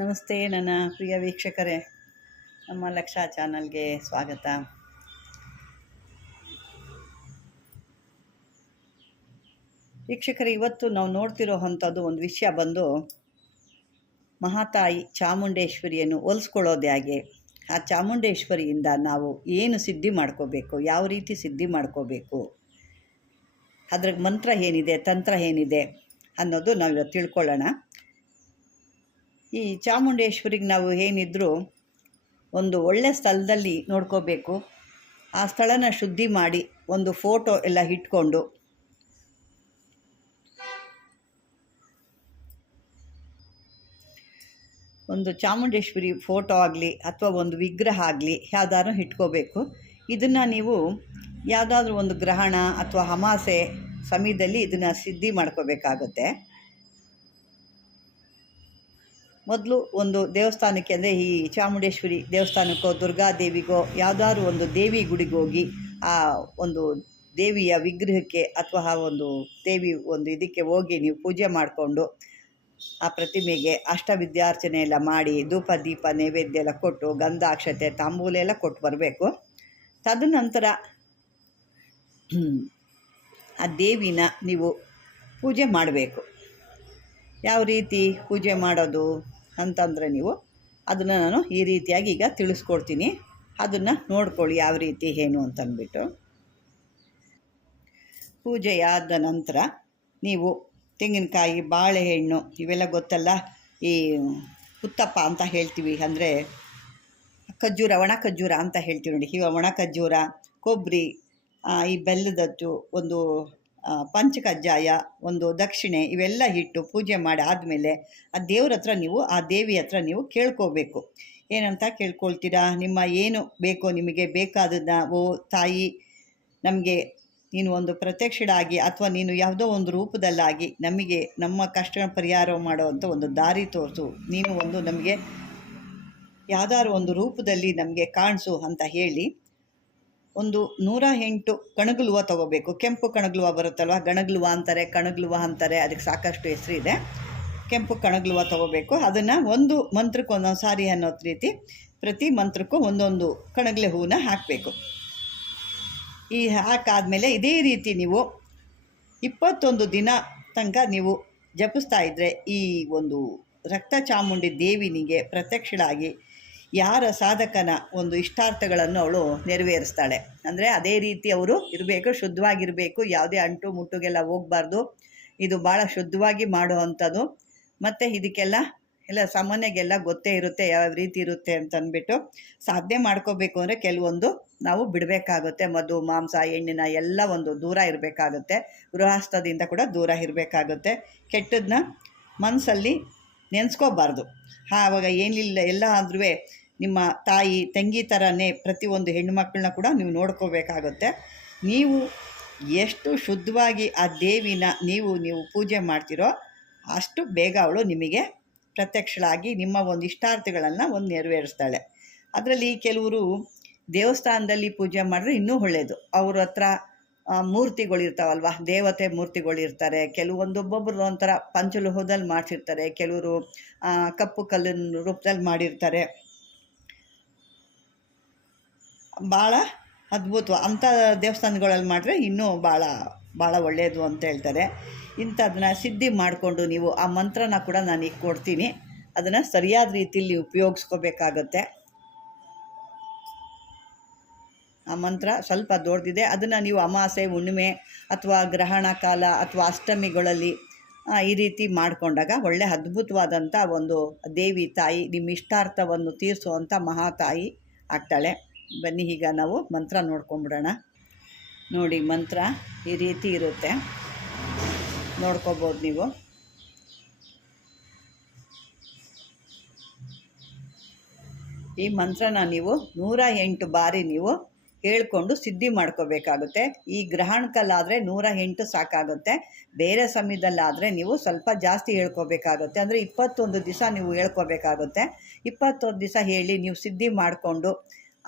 ನಮಸ್ತೆ ನನ್ನ ಪ್ರಿಯ ವೀಕ್ಷಕರೇ, ನಮ್ಮ ಲಕ್ಷ ಚಾನಲ್ಗೆ ಸ್ವಾಗತ. ವೀಕ್ಷಕರೇ, ಇವತ್ತು ನಾವು ನೋಡ್ತಿರೋ ಅಂಥದ್ದು ಒಂದು ವಿಷಯ ಬಂದು ಮಹಾತಾಯಿ ಚಾಮುಂಡೇಶ್ವರಿಯನ್ನು ಹೋಲಿಸ್ಕೊಳ್ಳೋದು ಹೇಗೆ, ಆ ಚಾಮುಂಡೇಶ್ವರಿಯಿಂದ ನಾವು ಏನು ಸಿದ್ಧಿ ಮಾಡ್ಕೋಬೇಕು, ಯಾವ ರೀತಿ ಸಿದ್ಧಿ ಮಾಡ್ಕೋಬೇಕು, ಅದ್ರ ಮಂತ್ರ ಏನಿದೆ, ತಂತ್ರ ಏನಿದೆ ಅನ್ನೋದು ನಾವು ಇವತ್ತು ತಿಳ್ಕೊಳ್ಳೋಣ. ಈ ಚಾಮುಂಡೇಶ್ವರಿಗೆ ನಾವು ಏನಿದ್ರೂ ಒಂದು ಒಳ್ಳೆ ಸ್ಥಳದಲ್ಲಿ ನೋಡ್ಕೋಬೇಕು. ಆ ಸ್ಥಳನ ಶುದ್ಧಿ ಮಾಡಿ ಒಂದು ಫೋಟೋ ಎಲ್ಲ ಇಟ್ಕೊಂಡು ಒಂದು ಚಾಮುಂಡೇಶ್ವರಿ ಫೋಟೋ ಆಗಲಿ ಅಥವಾ ಒಂದು ವಿಗ್ರಹ ಆಗಲಿ ಯಾವುದಾದ್ರೂ ಇಟ್ಕೋಬೇಕು. ಇದನ್ನು ನೀವು ಯಾವುದಾದ್ರೂ ಒಂದು ಗ್ರಹಣ ಅಥವಾ ಅಮಾಸೆ ಸಮಯದಲ್ಲಿ ಇದನ್ನು ಸಿದ್ಧಿ ಮಾಡ್ಕೋಬೇಕಾಗುತ್ತೆ. ಮೊದಲು ಒಂದು ದೇವಸ್ಥಾನಕ್ಕೆ, ಅಂದರೆ ಈ ಚಾಮುಂಡೇಶ್ವರಿ ದೇವಸ್ಥಾನಕ್ಕೋ ದುರ್ಗಾದೇವಿಗೋ ಯಾವುದಾದ್ರೂ ಒಂದು ದೇವಿ ಗುಡಿಗೆ ಹೋಗಿ ಆ ಒಂದು ದೇವಿಯ ವಿಗ್ರಹಕ್ಕೆ ಅಥವಾ ಆ ಒಂದು ದೇವಿ ಒಂದು ಇದಕ್ಕೆ ಹೋಗಿ ನೀವು ಪೂಜೆ ಮಾಡಿಕೊಂಡು ಆ ಪ್ರತಿಮೆಗೆ ಅಷ್ಟವಿದ್ಯಾರ್ಚನೆ ಎಲ್ಲ ಮಾಡಿ ಧೂಪ ದೀಪ ನೈವೇದ್ಯ ಎಲ್ಲ ಕೊಟ್ಟು ಗಂಧ ಅಕ್ಷತೆ ತಾಂಬೂಲ ಎಲ್ಲ ಕೊಟ್ಟು ಬರಬೇಕು. ತದನಂತರ ಆ ದೇವಿನ ನೀವು ಪೂಜೆ ಮಾಡಬೇಕು. ಯಾವ ರೀತಿ ಪೂಜೆ ಮಾಡೋದು ಅಂತಂದರೆ ನೀವು ಅದನ್ನು ನಾನು ಈ ರೀತಿಯಾಗಿ ಈಗ ತಿಳಿಸ್ಕೊಡ್ತೀನಿ. ಅದನ್ನು ನೋಡ್ಕೊಳ್ಳಿ ಯಾವ ರೀತಿ ಏನು ಅಂತಂದ್ಬಿಟ್ಟು. ಪೂಜೆಯಾದ ನಂತರ ನೀವು ತೆಂಗಿನಕಾಯಿ, ಬಾಳೆಹಣ್ಣು ಇವೆಲ್ಲ ಗೊತ್ತಲ್ಲ, ಈ ಹುತ್ತಪ್ಪ ಅಂತ ಹೇಳ್ತೀವಿ, ಅಂದರೆ ಖರ್ಜೂರ, ಒಣ ಖರ್ಜೂರ ಅಂತ ಹೇಳ್ತೀವಿ ನೋಡಿ. ಈಗ ಒಣ ಖರ್ಜೂರ, ಕೊಬ್ಬರಿ, ಈ ಬೆಲ್ಲದಚ್ಚು, ಒಂದು ಪಂಚಕಜ್ಜಾಯ, ಒಂದು ದಕ್ಷಿಣೆ ಇವೆಲ್ಲ ಇಟ್ಟು ಪೂಜೆ ಮಾಡಿ ಆದಮೇಲೆ ಆ ದೇವ್ರ ಹತ್ರ ನೀವು, ಆ ದೇವಿ ಹತ್ರ ನೀವು ಕೇಳ್ಕೋಬೇಕು. ಏನಂತ ಕೇಳ್ಕೊಳ್ತೀರಾ? ನಿಮ್ಮ ಏನು ಬೇಕೋ ನಿಮಗೆ ಬೇಕಾದದನ್ನ, ಓ ತಾಯಿ, ನಮಗೆ ನೀನು ಒಂದು ಪ್ರತ್ಯಕ್ಷಳಾಗಿ ಅಥವಾ ನೀನು ಯಾವುದೋ ಒಂದು ರೂಪದಲ್ಲಾಗಿ ನಮಗೆ ನಮ್ಮ ಕಷ್ಟ ಪರಿಹಾರ ಮಾಡೋ ಅಂಥ ಒಂದು ದಾರಿ ತೋರಿಸು, ನೀನು ಒಂದು ನಮಗೆ ಯಾವುದಾದ್ರು ಒಂದು ರೂಪದಲ್ಲಿ ನಮಗೆ ಕಾಣಿಸು ಅಂತ ಹೇಳಿ ಒಂದು 108 ಕಣಗಲುವ ತೊಗೋಬೇಕು. ಕೆಂಪು ಕಣಗಲುವ ಬರುತ್ತಲ್ವ, ಗಣಗಲುವ ಅಂತಾರೆ, ಕಣಗಲುವ ಅಂತಾರೆ, ಅದಕ್ಕೆ ಸಾಕಷ್ಟು ಹೆಸರಿದೆ. ಕೆಂಪು ಕಣಗಲುವ ತೊಗೋಬೇಕು. ಅದನ್ನು ಒಂದು ಮಂತ್ರಕ್ಕೆ ಒಂದೊಂದು ಸಾರಿ ಅನ್ನೋ ರೀತಿ ಪ್ರತಿ ಮಂತ್ರಕ್ಕೂ ಒಂದೊಂದು ಕಣಗಲೆ ಹೂವನ್ನ ಹಾಕಬೇಕು. ಈ ಹಾಕಾದಮೇಲೆ ಇದೇ ರೀತಿ ನೀವು 21 ದಿನ ತನಕ ನೀವು ಜಪಿಸ್ತಾ ಇದ್ದರೆ ಈ ಒಂದು ರಕ್ತ ಚಾಮುಂಡಿ ದೇವಿನಿಗೆ ಪ್ರತ್ಯಕ್ಷಳಾಗಿ ಯಾರ ಸಾಧಕನ ಒಂದು ಇಷ್ಟಾರ್ಥಗಳನ್ನು ಅವಳು ನೆರವೇರಿಸ್ತಾಳೆ. ಅಂದರೆ ಅದೇ ರೀತಿ ಅವರು ಇರಬೇಕು, ಶುದ್ಧವಾಗಿರಬೇಕು, ಯಾವುದೇ ಅಂಟು ಮುಟ್ಟುಗೆಲ್ಲ ಹೋಗಬಾರ್ದು. ಇದು ಭಾಳ ಶುದ್ಧವಾಗಿ ಮಾಡುವಂಥದ್ದು. ಮತ್ತು ಇದಕ್ಕೆಲ್ಲ ಸಾಮಾನ್ಯಗೆಲ್ಲ ಗೊತ್ತೇ ಇರುತ್ತೆ ಯಾವ ರೀತಿ ಇರುತ್ತೆ ಅಂತಂದ್ಬಿಟ್ಟು. ಸಾಧನೆ ಮಾಡ್ಕೋಬೇಕು ಅಂದರೆ ಕೆಲವೊಂದು ನಾವು ಬಿಡಬೇಕಾಗುತ್ತೆ. ಮಧು, ಮಾಂಸ, ಎಣ್ಣಿನ ಎಲ್ಲ ಒಂದು ದೂರ ಇರಬೇಕಾಗುತ್ತೆ. ಗೃಹಸ್ಥದಿಂದ ಕೂಡ ದೂರ ಇರಬೇಕಾಗುತ್ತೆ. ಕೆಟ್ಟದನ್ನ ಮನಸ್ಸಲ್ಲಿ ನೆನೆಸ್ಕೋಬಾರ್ದು. ಆವಾಗ ಏನಿಲ್ಲ, ಎಲ್ಲ ಆದ್ರೂ ನಿಮ್ಮ ತಾಯಿ ತಂಗಿ ಥರನೇ ಪ್ರತಿಯೊಂದು ಹೆಣ್ಣುಮಕ್ಕಳನ್ನ ಕೂಡ ನೀವು ನೋಡ್ಕೋಬೇಕಾಗುತ್ತೆ. ನೀವು ಎಷ್ಟು ಶುದ್ಧವಾಗಿ ಆ ದೇವಿನ ನೀವು ಪೂಜೆ ಮಾಡ್ತೀರೋ ಅಷ್ಟು ಬೇಗ ಅವಳು ನಿಮಗೆ ಪ್ರತ್ಯಕ್ಷಳಾಗಿ ನಿಮ್ಮ ಒಂದು ಇಷ್ಟಾರ್ಥಗಳನ್ನು ಒಂದು ನೆರವೇರಿಸ್ತಾಳೆ. ಅದರಲ್ಲಿ ಕೆಲವರು ದೇವಸ್ಥಾನದಲ್ಲಿ ಪೂಜೆ ಮಾಡಿದ್ರೆ ಇನ್ನೂ ಒಳ್ಳೆಯದು. ಅವ್ರ ಹತ್ರ ಮೂರ್ತಿಗಳಿರ್ತಾವಲ್ವ, ದೇವತೆ ಮೂರ್ತಿಗಳಿರ್ತಾರೆ. ಕೆಲವೊಬ್ಬೊಬ್ಬರು ಒಂಥರ ಪಂಚಲೋಹದಲ್ಲಿ ಮಾಡಿಸಿರ್ತಾರೆ, ಕೆಲವರು ಕಪ್ಪು ಕಲ್ಲಿನ ರೂಪದಲ್ಲಿ ಮಾಡಿರ್ತಾರೆ. ಭಾಳ ಅದ್ಭುತ ಅಂಥ ದೇವಸ್ಥಾನಗಳಲ್ಲಿ ಮಾಡಿದ್ರೆ ಇನ್ನೂ ಭಾಳ ಒಳ್ಳೆಯದು ಅಂತ ಹೇಳ್ತಾರೆ. ಇಂಥದನ್ನ ಸಿದ್ಧಿ ಮಾಡಿಕೊಂಡು ನೀವು ಆ ಮಂತ್ರನ ಕೂಡ ನಾನು ಈಗ ಕೊಡ್ತೀನಿ, ಅದನ್ನು ಸರಿಯಾದ ರೀತಿಯಲ್ಲಿ ಉಪಯೋಗಿಸ್ಕೋಬೇಕಾಗತ್ತೆ. ಆ ಮಂತ್ರ ಸ್ವಲ್ಪ ದೊಡ್ಡದಿದೆ. ಅದನ್ನು ನೀವು ಅಮಾಸೆ, ಹುಣ್ಣಿಮೆ ಅಥವಾ ಗ್ರಹಣ ಕಾಲ ಅಥವಾ ಅಷ್ಟಮಿಗಳಲ್ಲಿ ಈ ರೀತಿ ಮಾಡಿಕೊಂಡಾಗ ಒಳ್ಳೆ ಅದ್ಭುತವಾದಂಥ ಒಂದು ದೇವಿ ತಾಯಿ ನಿಮ್ಮ ಇಷ್ಟಾರ್ಥವನ್ನು ತೀರಿಸುವಂಥ ಮಹಾತಾಯಿ ಆಗ್ತಾಳೆ. ಬನ್ನಿ ಈಗ ನಾವು ಮಂತ್ರ ನೋಡ್ಕೊಂಬಿಡೋಣ. ನೋಡಿ, ಮಂತ್ರ ಈ ರೀತಿ ಇರುತ್ತೆ, ನೋಡ್ಕೋಬೋದು ನೀವು. ಈ ಮಂತ್ರನ ನೀವು 108 ಬಾರಿ ನೀವು ಹೇಳ್ಕೊಂಡು ಸಿದ್ಧಿ ಮಾಡ್ಕೋಬೇಕಾಗುತ್ತೆ. ಈ ಗ್ರಹಣಕಲ್ಲಾದರೆ 108 ಸಾಕಾಗುತ್ತೆ. ಬೇರೆ ಸಮಯದಲ್ಲಾದರೆ ನೀವು ಸ್ವಲ್ಪ ಜಾಸ್ತಿ ಹೇಳ್ಕೋಬೇಕಾಗುತ್ತೆ. ಅಂದರೆ 21 ದಿವಸ ನೀವು ಹೇಳ್ಕೋಬೇಕಾಗುತ್ತೆ. 21 ದಿವಸ ಹೇಳಿ ನೀವು ಸಿದ್ಧಿ ಮಾಡಿಕೊಂಡು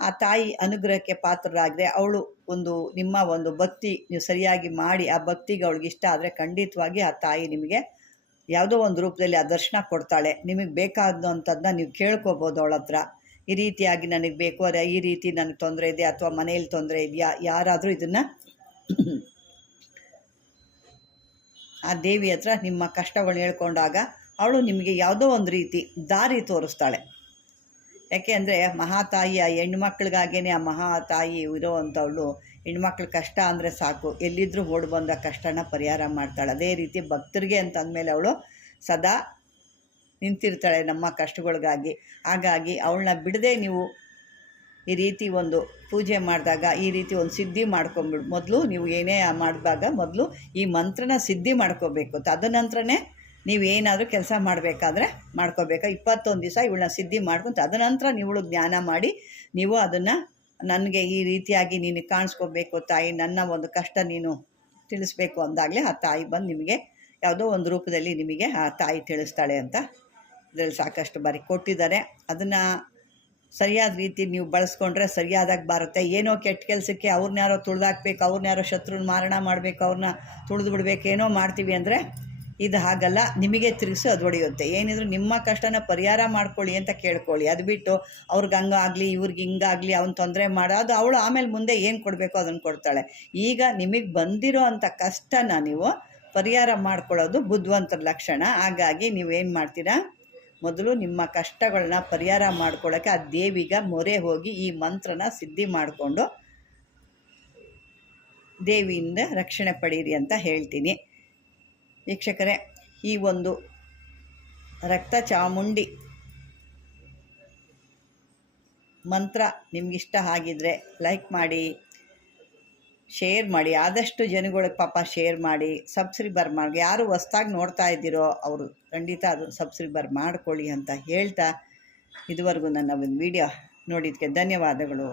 ಆ ತಾಯಿ ಅನುಗ್ರಹಕ್ಕೆ ಪಾತ್ರರಾದರೆ ಅವಳು ಒಂದು ನಿಮ್ಮ ಒಂದು ಭಕ್ತಿ ನೀವು ಸರಿಯಾಗಿ ಮಾಡಿ ಆ ಭಕ್ತಿಗೆ ಅವಳಿಗೆ ಇಷ್ಟ ಆದರೆ ಖಂಡಿತವಾಗಿ ಆ ತಾಯಿ ನಿಮಗೆ ಯಾವುದೋ ಒಂದು ರೂಪದಲ್ಲಿ ಆ ದರ್ಶನ ಕೊಡ್ತಾಳೆ. ನಿಮಗೆ ಬೇಕಾದಂಥದ್ದನ್ನ ನೀವು ಕೇಳ್ಕೊಬೋದು ಅವಳ ಹತ್ರ. ಈ ರೀತಿಯಾಗಿ ನನಗೆ ಬೇಕು, ಅದೇ ಈ ರೀತಿ ನನಗೆ ತೊಂದರೆ ಇದೆ ಅಥವಾ ಮನೇಲಿ ತೊಂದರೆ ಇದೆಯಾ, ಯಾರಾದರೂ ಇದನ್ನು ಆ ದೇವಿ ಹತ್ರ ನಿಮ್ಮ ಕಷ್ಟಗಳನ್ನ ಹೇಳ್ಕೊಂಡಾಗ ಅವಳು ನಿಮಗೆ ಯಾವುದೋ ಒಂದು ರೀತಿ ದಾರಿ ತೋರಿಸ್ತಾಳೆ. ಯಾಕೆ ಅಂದರೆ ಮಹಾತಾಯಿ ಆ ಹೆಣ್ಮಕ್ಳಿಗಾಗೇ ಆ ಮಹಾತಾಯಿ ಇರೋವಂಥವಳು ಹೆಣ್ಮಕ್ಳ ಕಷ್ಟ ಅಂದರೆ ಸಾಕು, ಎಲ್ಲಿದ್ದರೂ ಓಡಿ ಬಂದ ಕಷ್ಟನ ಪರಿಹಾರ ಮಾಡ್ತಾಳೆ. ಅದೇ ರೀತಿ ಭಕ್ತರಿಗೆ ಅಂತ ಅಂದಮೇಲೆ ಅವಳು ಸದಾ ನಿಂತಿರ್ತಾಳೆ ನಮ್ಮ ಕಷ್ಟಗಳಿಗಾಗಿ. ಹಾಗಾಗಿ ಅವಳನ್ನ ಬಿಡದೆ ನೀವು ಈ ರೀತಿ ಒಂದು ಪೂಜೆ ಮಾಡಿದಾಗ ಈ ರೀತಿ ಒಂದು ಸಿದ್ಧಿ ಮಾಡ್ಕೊಂಬಿಡು. ಮೊದಲು ನೀವು ಏನೇ ಮಾಡಿದಾಗ ಮೊದಲು ಈ ಮಂತ್ರನ ಸಿದ್ಧಿ ಮಾಡ್ಕೋಬೇಕು. ತದನಂತರನೇ ನೀವು ಏನಾದರೂ ಕೆಲಸ ಮಾಡಬೇಕಾದ್ರೆ ಮಾಡ್ಕೋಬೇಕು. 21 ದಿವಸ ಇವಳನ್ನ ಸಿದ್ಧಿ ಮಾಡ್ಕೊಂಡು ತದನಂತರ ನೀವು ಜ್ಞಾನ ಮಾಡಿ ನೀವು ಅದನ್ನು ನನಗೆ ಈ ರೀತಿಯಾಗಿ ನೀನು ಕಾಣಿಸ್ಕೋಬೇಕು ತಾಯಿ, ನನ್ನ ಒಂದು ಕಷ್ಟ ನೀನು ತಿಳಿಸ್ಬೇಕು ಅಂದಾಗಲೇ ಆ ತಾಯಿ ಬಂದು ನಿಮಗೆ ಯಾವುದೋ ಒಂದು ರೂಪದಲ್ಲಿ ನಿಮಗೆ ಆ ತಾಯಿ ತಿಳಿಸ್ತಾಳೆ ಅಂತ ಇದರಲ್ಲಿ ಸಾಕಷ್ಟು ಬಾರಿ ಕೊಟ್ಟಿದ್ದಾರೆ. ಅದನ್ನು ಸರಿಯಾದ ರೀತಿ ನೀವು ಬಳಸ್ಕೊಂಡ್ರೆ ಸರಿಯಾದಾಗ ಬರುತ್ತೆ. ಏನೋ ಕೆಟ್ಟ ಕೆಲಸಕ್ಕೆ ಅವ್ರನ್ಯಾರೋ ತುಳಿದಾಕ್ಬೇಕು, ಅವ್ರನ್ಯಾರೋ ಶತ್ರುನ ಮಾರಣ ಮಾಡಬೇಕು, ಅವ್ರನ್ನ ತುಳಿದು ಬಿಡಬೇಕು, ಏನೋ ಮಾಡ್ತೀವಿ ಅಂದರೆ ಇದು ಹಾಗಲ್ಲ. ನಿಮಗೆ ತಿರುಗಿಸಿ ಅದು ಹೊಡೆಯುತ್ತೆ. ಏನಿದ್ರು ನಿಮ್ಮ ಕಷ್ಟನ ಪರಿಹಾರ ಮಾಡ್ಕೊಳ್ಳಿ ಅಂತ ಕೇಳ್ಕೊಳ್ಳಿ. ಅದು ಬಿಟ್ಟು ಅವ್ರಿಗೆ ಹಂಗಾಗಲಿ ಇವ್ರಿಗೆ ಹಿಂಗಾಗಲಿ ಅವ್ನು ತೊಂದರೆ ಮಾಡೋದು ಅವಳು ಆಮೇಲೆ ಮುಂದೆ ಏನು ಕೊಡಬೇಕು ಅದನ್ನು ಕೊಡ್ತಾಳೆ. ಈಗ ನಿಮಗೆ ಬಂದಿರೋ ಅಂಥ ಕಷ್ಟನ ನೀವು ಪರಿಹಾರ ಮಾಡ್ಕೊಳ್ಳೋದು ಬುದ್ಧಿವಂತರ ಲಕ್ಷಣ. ಹಾಗಾಗಿ ನೀವೇನು ಮಾಡ್ತೀರಾ, ಮೊದಲು ನಿಮ್ಮ ಕಷ್ಟಗಳನ್ನ ಪರಿಹಾರ ಮಾಡ್ಕೊಳ್ಳೋಕ್ಕೆ ಆ ದೇವಿಗೆ ಮೊರೆ ಹೋಗಿ ಈ ಮಂತ್ರನ ಸಿದ್ಧಿ ಮಾಡಿಕೊಂಡು ದೇವಿಯಿಂದ ರಕ್ಷಣೆ ಪಡೀರಿ ಅಂತ ಹೇಳ್ತೀನಿ. ವೀಕ್ಷಕರೇ, ಈ ಒಂದು ರಕ್ತ ಚಾಮುಂಡಿ ಮಂತ್ರ ನಿಮಗಿಷ್ಟ ಆಗಿದ್ದರೆ ಲೈಕ್ ಮಾಡಿ, ಶೇರ್ ಮಾಡಿ, ಆದಷ್ಟು ಜನಗಳಿಗೆ ಪಾಪ ಶೇರ್ ಮಾಡಿ, ಸಬ್ಸ್ಕ್ರೈಬರ್ ಮಾಡಿ. ಯಾರು ಹೊಸ್ದಾಗಿ ನೋಡ್ತಾ ಇದ್ದೀರೋ ಅವರು ಖಂಡಿತ ಅದು ಸಬ್ಸ್ಕ್ರೈಬರ್ ಮಾಡ್ಕೊಳ್ಳಿ ಅಂತ ಹೇಳ್ತಾ ಇದುವರೆಗೂ ನನ್ನ ಒಂದು ವಿಡಿಯೋ ನೋಡಿದ್ದಕ್ಕೆ ಧನ್ಯವಾದಗಳು.